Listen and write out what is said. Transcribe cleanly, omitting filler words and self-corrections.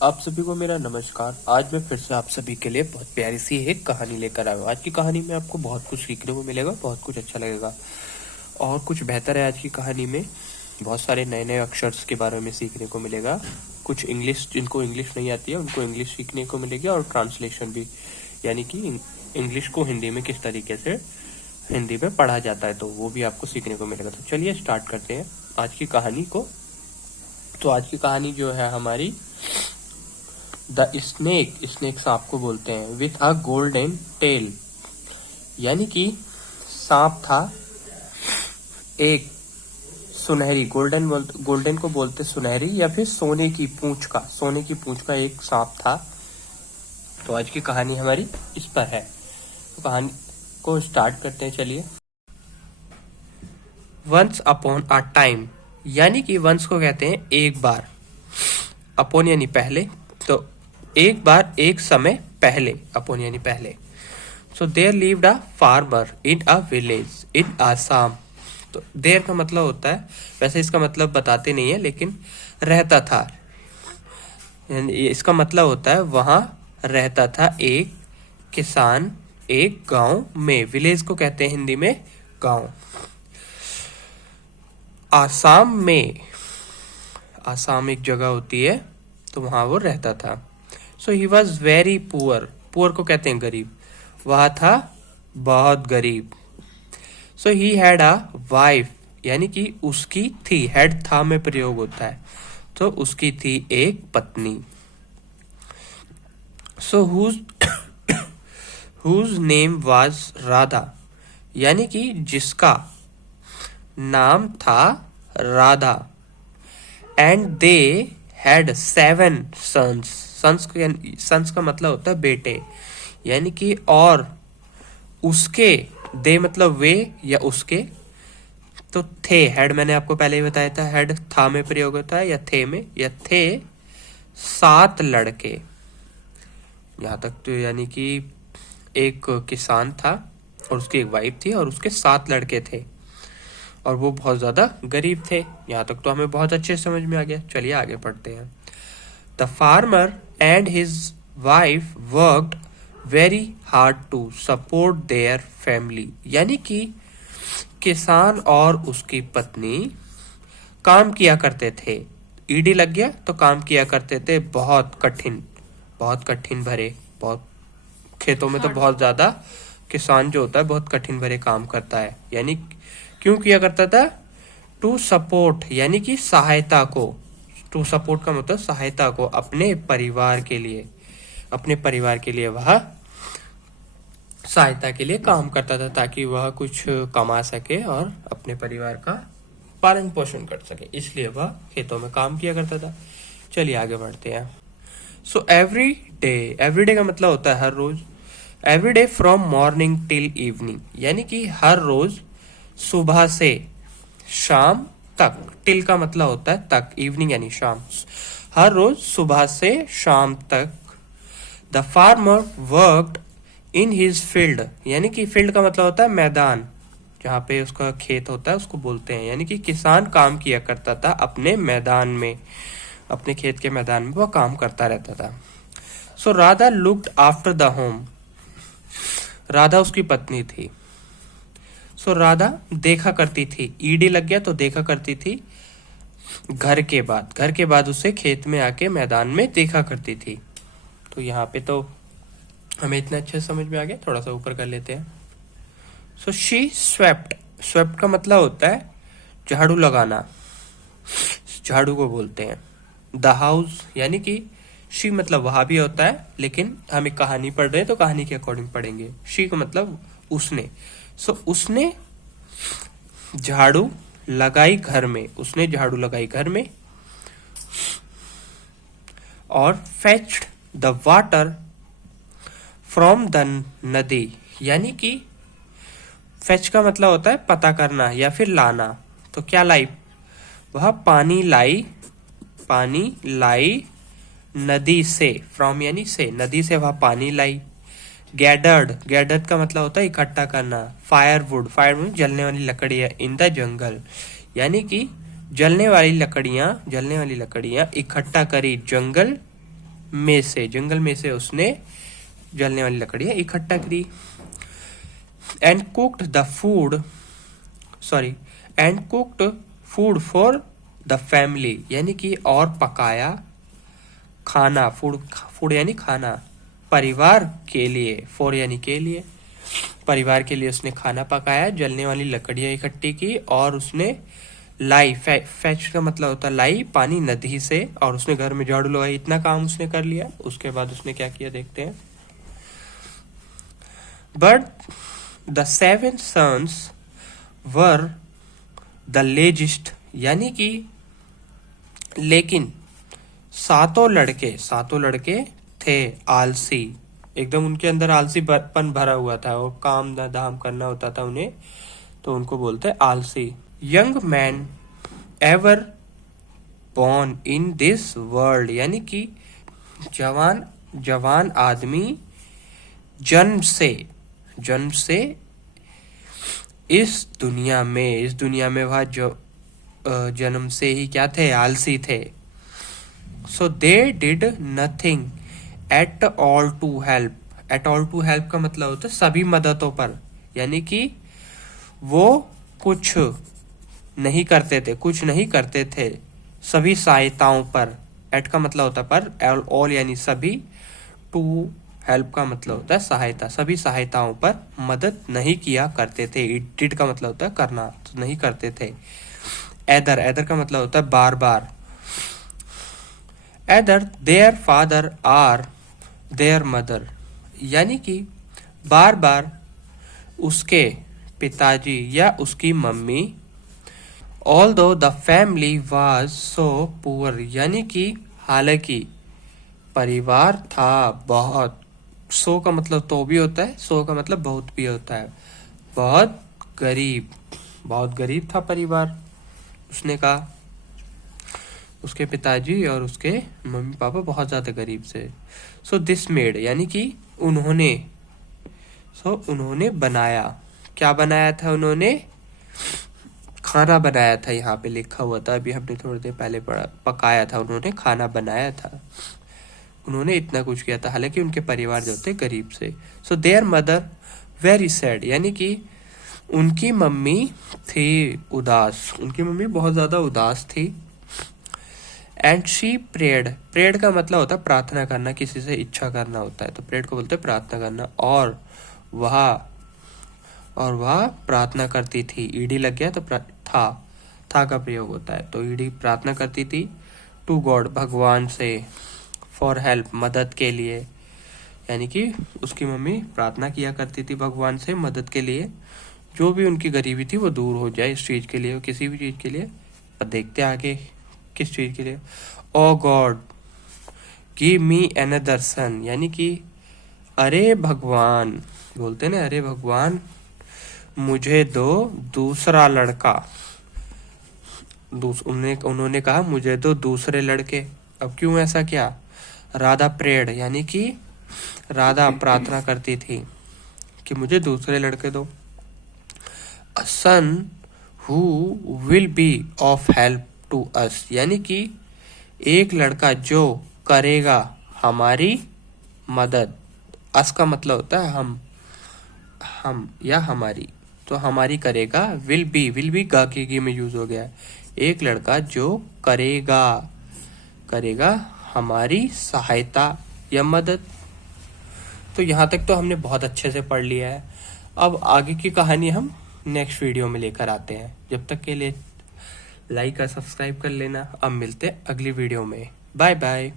आप सभी को मेरा नमस्कार। आज मैं फिर से आप सभी के लिए बहुत प्यारी सी एक कहानी लेकर आया हूँ। आज की कहानी में आपको बहुत कुछ सीखने को मिलेगा, बहुत कुछ अच्छा लगेगा और कुछ बेहतर है। आज की कहानी में बहुत सारे नए नए अक्षर्स के बारे में सीखने को मिलेगा। कुछ इंग्लिश, जिनको इंग्लिश नहीं आती है उनको इंग्लिश सीखने को मिलेगी और ट्रांसलेशन भी, यानी कि इंग्लिश को हिंदी में किस तरीके से हिंदी में पढ़ा जाता है, तो वो भी आपको सीखने को मिलेगा। तो चलिए स्टार्ट करते हैं आज की कहानी को। तो आज की कहानी जो है हमारी द स्नेक, स्नेक सांप को बोलते हैं, विथ अ गोल्डन टेल, यानी कि सांप था एक सुनहरी, गोल्डन को बोलते सुनहरी या फिर सोने की पूंछ का एक सांप था। तो आज की कहानी हमारी इस पर है। तो कहानी को स्टार्ट करते हैं, चलिए। वंस अपॉन अ टाइम, यानी कि वंस को कहते हैं एक बार, अपॉन यानी पहले, तो एक बार एक समय पहले, अपॉन यानी पहले। So there lived a farmer in a village in Assam. तो देयर का मतलब होता है, वैसे इसका मतलब बताते नहीं है, लेकिन रहता था, इसका मतलब होता है वहां रहता था एक किसान एक गांव में। विलेज को कहते हैं हिंदी में गांव। आसाम में, आसाम एक जगह होती है, तो वहां वो रहता था। So he was very poor, poor को कहते हैं गरीब, वह था बहुत गरीब। सो ही हैड अ वाइफ, यानी कि उसकी थी, हैड था में प्रयोग होता है, तो उसकी थी एक पत्नी। So whose name was Radha, यानी कि जिसका नाम था Radha. And they had 7 sons, sons का मतलब होता है बेटे, यानी कि और उसके, दे मतलब वे या उसके, तो थे, हेड मैंने आपको पहले ही बताया था, हेड था में प्रयोग होता है या थे में, या थे 7 लड़के। यहां तक तो यानी कि एक किसान था और उसकी एक वाइफ थी और उसके 7 लड़के थे और वो बहुत ज्यादा गरीब थे। यहां तक तो हमें बहुत अच्छे समझ में आ गया। चलिए आगे पढ़ते हैं। The farmer and his wife worked very hard to support their family, यानी कि किसान और उसकी पत्नी काम किया करते थे। ईडी लग गया तो काम किया करते थे, बहुत कठिन भरे, बहुत खेतों में तो बहुत ज्यादा किसान जो होता है बहुत कठिन भरे काम करता है। यानी क्यों किया करता था? टू सपोर्ट, यानी कि सहायता को, टू सपोर्ट का मतलब सहायता को, अपने परिवार के लिए, अपने परिवार के लिए वह सहायता के लिए काम करता था, ताकि वह कुछ कमा सके और अपने परिवार का पालन पोषण कर सके, इसलिए वह खेतों में काम किया करता था। चलिए आगे बढ़ते हैं। सो एवरी डे का मतलब होता है हर रोज, every day from morning till evening, यानी कि हर रोज सुबह से शाम तक, टिल का मतलब होता है तक, इवनिंग यानी शाम, हर रोज सुबह से शाम तक। The farmer worked in his field, यानी कि फील्ड का मतलब होता है मैदान, जहाँ पे उसका खेत होता है उसको बोलते हैं, यानी कि किसान काम किया करता था अपने मैदान में, अपने खेत के मैदान में वह काम करता रहता था। So Radha looked after the home, Radha उसकी पत्नी थी। सो राधा देखा करती थी, ईडी लग गया तो देखा करती थी घर के बाद उसे खेत में आके मैदान में देखा करती थी। तो यहाँ पे तो हमें इतना अच्छे समझ में आ गया, थोड़ा सा ऊपर कर लेते हैं। सो शी स्वेप्ट, स्वेप्ट का मतलब होता है झाड़ू लगाना, झाड़ू को बोलते हैं। द हाउस, यानी कि शी मतलब वहां भी होता है, लेकिन हम एक कहानी पढ़ रहे हैं तो कहानी के अकॉर्डिंग पढ़ेंगे। शी का मतलब उसने। सो उसने झाड़ू लगाई घर में, उसने झाड़ू लगाई घर में। और fetched the water from the नदी, यानी कि फेच का मतलब होता है पता करना या फिर लाना। तो क्या लाई? वह पानी लाई नदी से, फ्रॉम यानी से, नदी से वह पानी लाई। गैदर्ड का मतलब होता है इकट्ठा करना। फायरवुड जलने वाली लकड़ियां इन द जंगल, यानी कि जलने वाली लकड़ियां इकट्ठा करी जंगल में से, जंगल में से उसने जलने वाली लकड़ियां इकट्ठा करी। And cooked the food, sorry, and cooked food for the family, यानी कि और पकाया खाना, फूड यानी खाना, परिवार के लिए, फॉर यानी के लिए, परिवार के लिए उसने खाना पकाया, जलने वाली लकड़ियां इकट्ठी की और उसने लाई, फैच का मतलब होता है लाई, पानी नदी से, और उसने घर में झाड़ू लगाई, इतना काम उसने कर लिया। उसके बाद उसने क्या किया देखते हैं। But the 7 sons were the laziest, यानी कि लेकिन सातों लड़के थे आलसी, एकदम उनके अंदर आलसी पन भरा हुआ था और काम धाम करना होता था उन्हें, तो उनको बोलते आलसी। Young man ever born in this world, यानी कि जवान आदमी जन्म से इस दुनिया में वह जो जन्म से ही क्या थे, आलसी थे। So they did nothing at all to help, at all to help का मतलब होता है सभी मददों पर, यानी कि वो कुछ नहीं करते थे सभी सहायताओं पर। एट का मतलब होता है पर, ऑल यानी सभी, टू हेल्प का मतलब होता है सहायता, सभी सहायताओं पर मदद नहीं किया करते थे। इट डिड का मतलब होता है करना, तो नहीं करते थे। एदर का मतलब होता है बार बार। Either their father or their mother, यानी कि बार बार उसके पिताजी या उसकी मम्मी। Although the family was so poor, यानी कि हालांकि परिवार था बहुत, सो का मतलब तो भी होता है, सो का मतलब बहुत भी होता है, बहुत गरीब था परिवार। उसने कहा उसके पिताजी और उसके मम्मी पापा बहुत ज्यादा गरीब थे। सो दिस मेड, यानी कि उन्होंने बनाया, क्या बनाया था उन्होंने, खाना बनाया था, यहाँ पे लिखा हुआ था, अभी हमने थोड़ी देर पहले पढ़ा, पकाया था, उन्होंने खाना बनाया था, उन्होंने इतना कुछ किया था, हालांकि उनके परिवार जो थे गरीब से। So there mother very sad, यानी कि उनकी मम्मी थी उदास, उनकी मम्मी बहुत ज्यादा उदास थी। एंड शी प्रेड का मतलब होता है प्रार्थना करना, किसी से इच्छा करना होता है, तो प्रेड को बोलते हैं प्रार्थना करना। और वह प्रार्थना करती थी, ईडी लग गया तो था का प्रयोग होता है, तो ईडी प्रार्थना करती थी। टू गॉड, भगवान से। फॉर हेल्प, मदद के लिए, यानी कि उसकी मम्मी प्रार्थना किया करती थी भगवान से मदद के लिए, जो भी उनकी गरीबी थी वो दूर हो जाए, इस चीज के लिए, किसी भी चीज के लिए। पर देखते आगे किस चीज के लिए। ओ गॉड गिव मी अनदर सन, यानी कि अरे भगवान, बोलते ना अरे भगवान मुझे दो दूसरा लड़का। उन्होंने कहा मुझे दो दूसरे लड़के। अब क्यों ऐसा क्या? राधा प्रेड, यानी कि राधा प्रार्थना करती थी कि मुझे दूसरे लड़के दो। A son who will be of help to us, यानी कि एक लड़का जो करेगा हमारी मदद। अस का मतलब होता है हम या हमारी, तो हमारी करेगा। विल बी गा में यूज हो गया है। एक लड़का जो करेगा हमारी सहायता या मदद। तो यहाँ तक तो हमने बहुत अच्छे से पढ़ लिया है। अब आगे की कहानी हम नेक्स्ट वीडियो में लेकर आते हैं। जब तक के लिए लाइक और सब्सक्राइब कर लेना। अब मिलते हैं अगली वीडियो में। Bye bye.